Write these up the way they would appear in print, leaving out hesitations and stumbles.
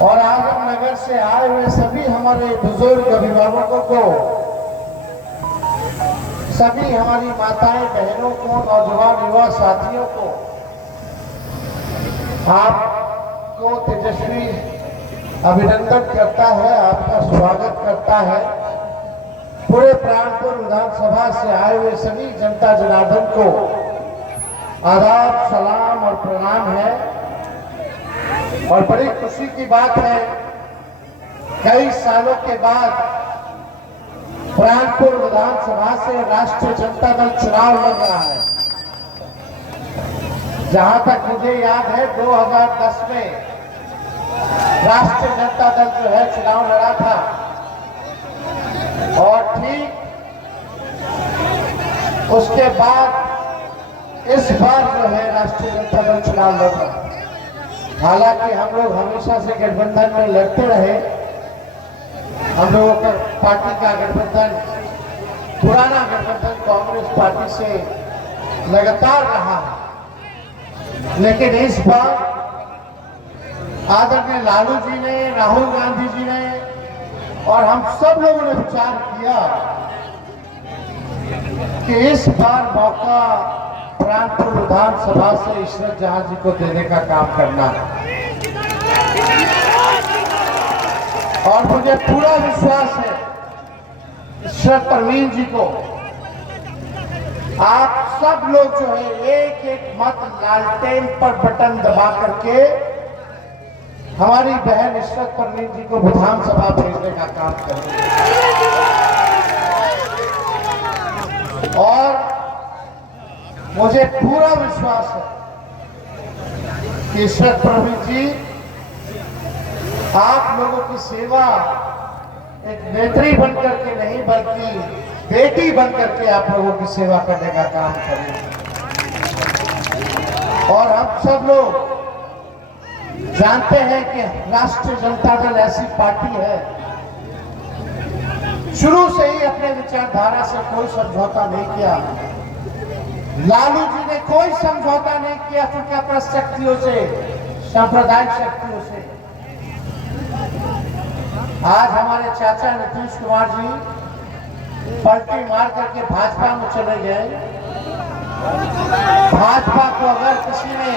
और आजमनगर से आए हुए सभी हमारे बुजुर्ग अभिभावकों को, सभी हमारी माताएं बहनों को, नौजवान युवा साथियों को आपको तेजस्वी अभिनंदन करता है, आपका स्वागत करता है। पूरे प्राणपुर विधानसभा से आए हुए सभी जनता जनार्दन को आदाब, सलाम और प्रणाम है। और बड़ी खुशी की बात है, कई सालों के बाद प्राणपुर विधानसभा से राष्ट्रीय जनता दल चुनाव लड़ रहा है। जहां तक मुझे याद है 2010 में राष्ट्रीय जनता दल जो है चुनाव लड़ा था, और ठीक उसके बाद इस बार जो है राष्ट्रीय जनता दल चुनाव लड़ रहा है। हालांकि हम लोग हमेशा से गठबंधन में लड़ते रहे, हम लोगों का पार्टी का गठबंधन, पुराना गठबंधन कांग्रेस पार्टी से लगातार रहा है। लेकिन इस बार आदरणीय लालू जी ने, राहुल गांधी जी ने और हम सब लोगों ने विचार किया कि इस बार मौका प्राणपुर विधानसभा से इशरत जहां जी को देने का काम करना है। और मुझे पूरा विश्वास है इशरत परवीन जी को, आप सब लोग जो है एक एक मत लालटेन पर बटन दबा करके हमारी बहन इशरत परवीन जी को विधानसभा भेजने का काम करेंगे। और मुझे पूरा विश्वास है कि इशरत परवीन जी आप लोगों की सेवा एक नेत्री बनकर के नहीं, बल्कि बेटी बनकर के आप लोगों की सेवा करने का काम करेंगे। और हम सब लोग जानते हैं कि राष्ट्रीय जनता दल ऐसी पार्टी है, शुरू से ही अपने विचारधारा से कोई समझौता नहीं किया। लालू जी ने कोई समझौता नहीं किया अपनी शक्तियों से, सांप्रदायिक शक्तियों से। आज हमारे चाचा नीतीश कुमार जी पलटी मार करके भाजपा में चले गए। भाजपा को अगर किसी ने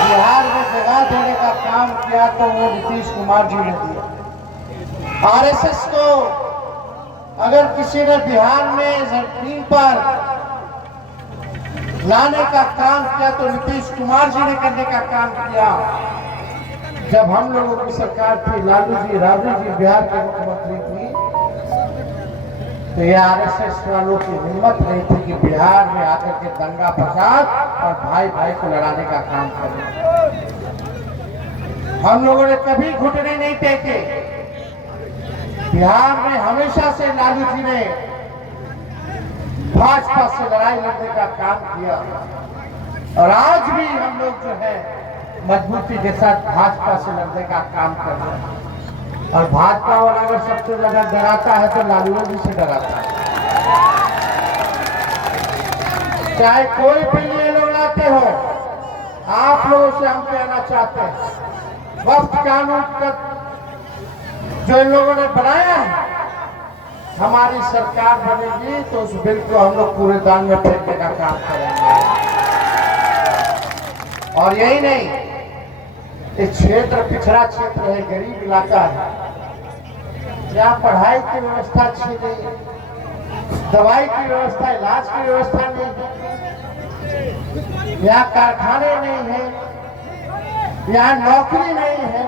बिहार में जगह देने का काम किया तो वो नीतीश कुमार जी ने दिया। आरएसएस को अगर किसी ने बिहार में जमीन पर लाने का काम किया तो नीतीश कुमार जी ने करने का काम किया। जब हम लोगों की सरकार थी, लालू जी, राबड़ी जी बिहार के मुख्यमंत्री थी, तो ये आरएसएस वालों की हिम्मत नहीं थी कि बिहार में आकर के दंगा फसाद और भाई भाई को लड़ाने का काम करें। हम लोगों ने कभी घुटने नहीं टेके। बिहार में हमेशा से लालू जी ने भाजपा से लड़ाई लड़ने का काम किया, और आज भी हम लोग जो है मजबूती के साथ भाजपा से लड़ने का काम कर रहे हैं। और भाजपा वाला अगर सबसे ज्यादा डराता है तो लालू जी से डराता है। चाहे कोई भी ये लोग लाते हो, आप लोगों से हम कहना चाहते हैं, वक्त कानून का जो इन लोगों ने बनाया है, हमारी सरकार बनेगी तो उस बिल को हम लोग कूड़ेदान दान में फेंकने का काम करेंगे। और यही नहीं, इस क्षेत्र पिछड़ा क्षेत्र है, गरीब इलाका है, यहाँ पढ़ाई की व्यवस्था अच्छी नहीं, दवाई की व्यवस्था, इलाज की व्यवस्था नहीं है, यहाँ कारखाने नहीं है, यहाँ नौकरी नहीं है,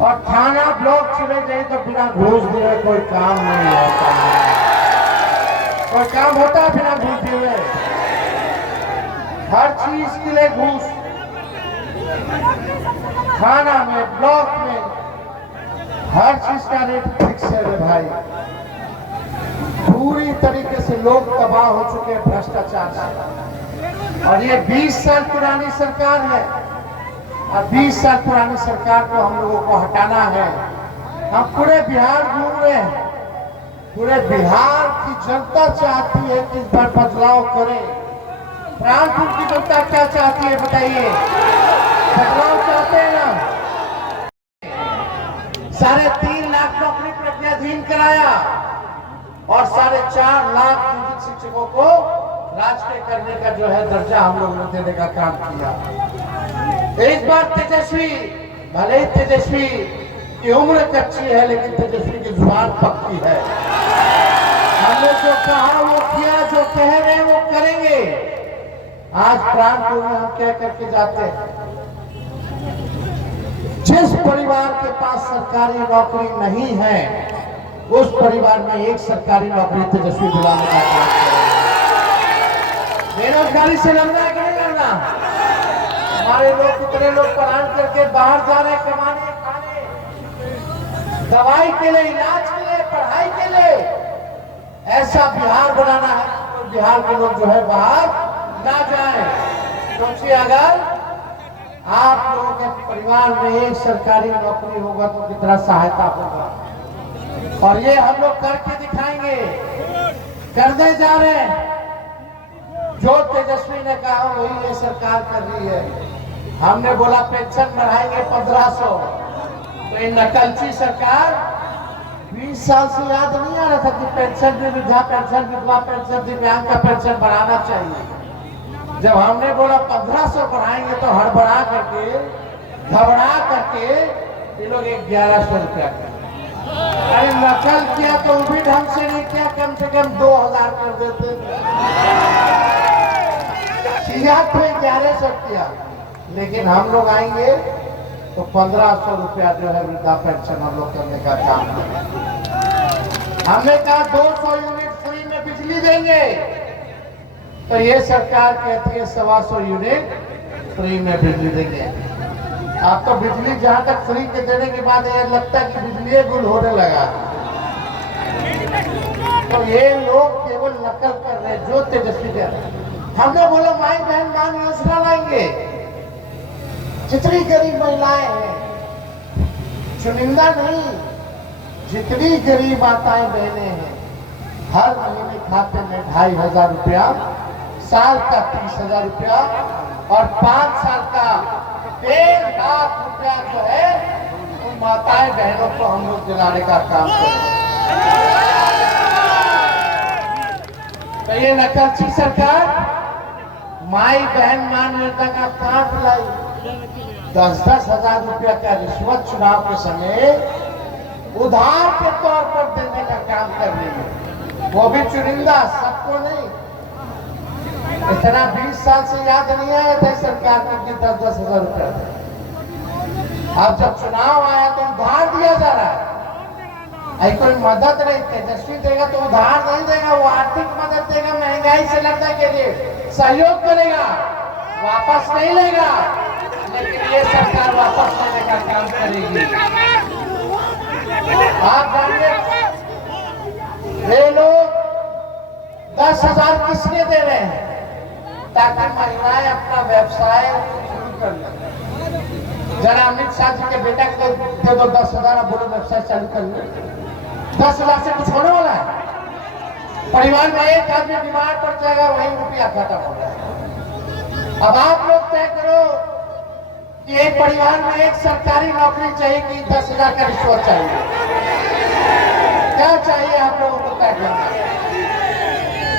और थाना ब्लॉक चले जाए तो बिना घूस दिए कोई काम नहीं होता है। कोई काम होता है बिना घूस दिए? हर चीज के लिए घूस, थाना में, ब्लॉक में, हर चीज का रेट फिक्स है भाई। पूरी तरीके से लोग तबाह हो चुके हैं भ्रष्टाचार से। और ये 20 साल पुरानी सरकार है, और 20 साल पुरानी सरकार को हम लोगों को हटाना है। हम पूरे बिहार घूम रहे हैं, पूरे बिहार की जनता चाहती है कि इस बार बदलाव करें। प्राणपुर की जनता क्या चाहती है बताइए? बदलाव चाहते हैं ना? 4 लाख नियोजित शिक्षकों को राजकीय करने का जो है दर्जा हम लोगों ने देने का काम किया। इस बार तेजस्वी, भले ही तेजस्वी की उम्र कच्ची है लेकिन तेजस्वी की जुबान पक्की है। हमने जो कहा वो किया, जो कह रहे हैं वो करेंगे। आज प्राणपुर में हम कह करके जाते हैं, जिस परिवार के पास सरकारी नौकरी नहीं है उस परिवार में एक सरकारी नौकरी तेजस्वी दिलाने का काम करेंगे। बेरोजगारी से लड़ना है कि नहीं लड़ना? हमारे लोग, कितने लोग पढ़ाई करके बाहर जा रहे हैं कमाने, खाने, दवाई के लिए, इलाज के लिए, पढ़ाई के लिए। ऐसा बिहार बनाना है तो बिहार के लोग जो है बाहर ना जाए, क्योंकि अगर आप लोगों के परिवार में एक सरकारी नौकरी होगा तो कितना सहायता होगा। और ये हम लोग करके दिखाएंगे, करने जा रहे हैं। जो तेजस्वी ने कहा वही ये सरकार कर रही है। हमने बोला पेंशन बढ़ाएंगे 1500, तो ये नकलची सरकार 20 साल से याद नहीं आ रहा था कि पेंशन भी, वृद्धा पेंशन, विधवा पेंशन, दिव्यांग का पेंशन बढ़ाना चाहिए। जब हमने बोला 1500 बढ़ाएंगे तो हड़बड़ा करके, घबरा करके ये लोग 1100 रुपया कर। अरे नकल किया तो वो भी ढंग से नहीं किया, कम से कम 2000 कर देते। किया तो 1100 किया, लेकिन हम लोग आएंगे तो 1500 रुपया जो है वृद्धा पेंशन हम लोग करने का काम करेंगे। हमने कहा 200 यूनिट फ्री में बिजली देंगे, तो ये सरकार कहती है 125 यूनिट फ्री में बिजली देंगे। आप तो बिजली जहां तक फ्री के देने के बाद ये लगता है कि बिजली गुल होने लगा। तो ये लोग केवल नकल कर रहे हैं, जो तेजस्वी कह रहे हैं। हमने बोला माई बहन मान योजना लाएंगे। जितनी गरीब महिलाएं हैं, चुनिंदा नहीं, जितनी गरीब माताएं बहनें हैं, हर महीने खाते में 2500 रुपया, साल का 30,000 रुपया और 5 साल का 1.5 लाख रुपया जो है उन माताएं बहनों को हम लोग दिलाने का काम करें। तो ये नकलची सरकार माई बहन मान योजना का काट लाई। 10-10 हजार रुपया का रिश्वत चुनाव के समय उधार के तौर पर देने का काम कर रही है, वो भी चुनिंदा, सबको नहीं। इतना 20 साल से याद नहीं आया था सरकार को कि 10-10 हजार रुपया। अब जब चुनाव आया तो उधार दिया जा रहा है। ऐसी कोई मदद नहीं, तेजस्वी देगा तो उधार नहीं देगा, वो आर्थिक मदद देगा, महंगाई से लड़ने के लिए सहयोग करेगा, वापस नहीं लेगा। लेकिन ये सरकार वापस लेने का काम करेगी। आप जानिए, ये लोग 10,000 किसने दे रहे हैं? ताकि महिलाएं अपना व्यवसाय शुरू कर लें। जरा अमित शाह जी के बेटा को दे दो 10,000, आप बोलो व्यवसाय चालू कर ले। 10,000 से कुछ होने वाला है? परिवार में एक आदमी बीमार पड़ जाएगा, वही रुपया खत्म हो जाएगा। अब आप लोग तय करो कि एक परिवार में एक सरकारी नौकरी चाहिए कि 10,000 का रिश्वत चाहिए? क्या चाहिए आप लोगों को तय करना?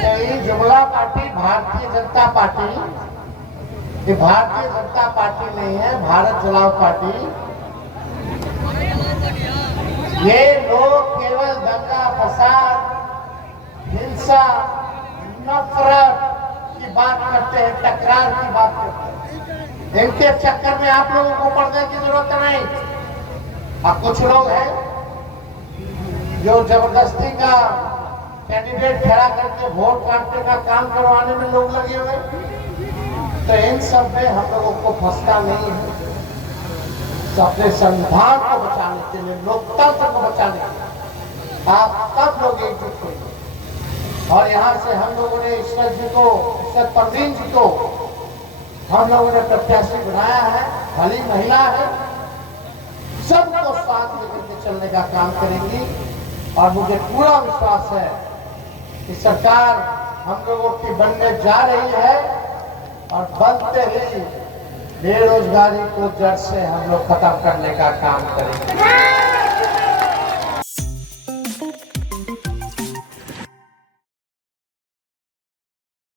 तो ये जुमला पार्टी, भारतीय जनता पार्टी, ये भारतीय जनता पार्टी नहीं है, भारत चलाओ पार्टी। ये लोग केवल दंगा फसाद, हिंसा, नफरत की बात करते हैं, टकरार की बात करते हैं। इनके चक्कर में आप लोगों को पड़ने की जरूरत नहीं। अब कुछ लोग हैं जो जबरदस्ती का कैंडिडेट खड़ा करके वोट काटने का काम करवाने में लोग लगे हुए, तो इन सब में हम लोगों को फंसना नहीं है। अपने संविधान को बचाने के लिए, लोकतंत्र को बचाने के लिए आप सब लोग एकजुट होंगे। और यहाँ से हम लोगों ने ईश्वर जी को, ईश्वर परवीन जी को हम लोगों ने प्रत्याशी बनाया है। भली महिला है, सबको साथ लेकर के चलने का काम करेंगी। और मुझे पूरा विश्वास है कि सरकार हम लोगों की बनने जा रही है और बनते ही बेरोजगारी को जड़ से हम लोग खत्म करने का काम करेंगे।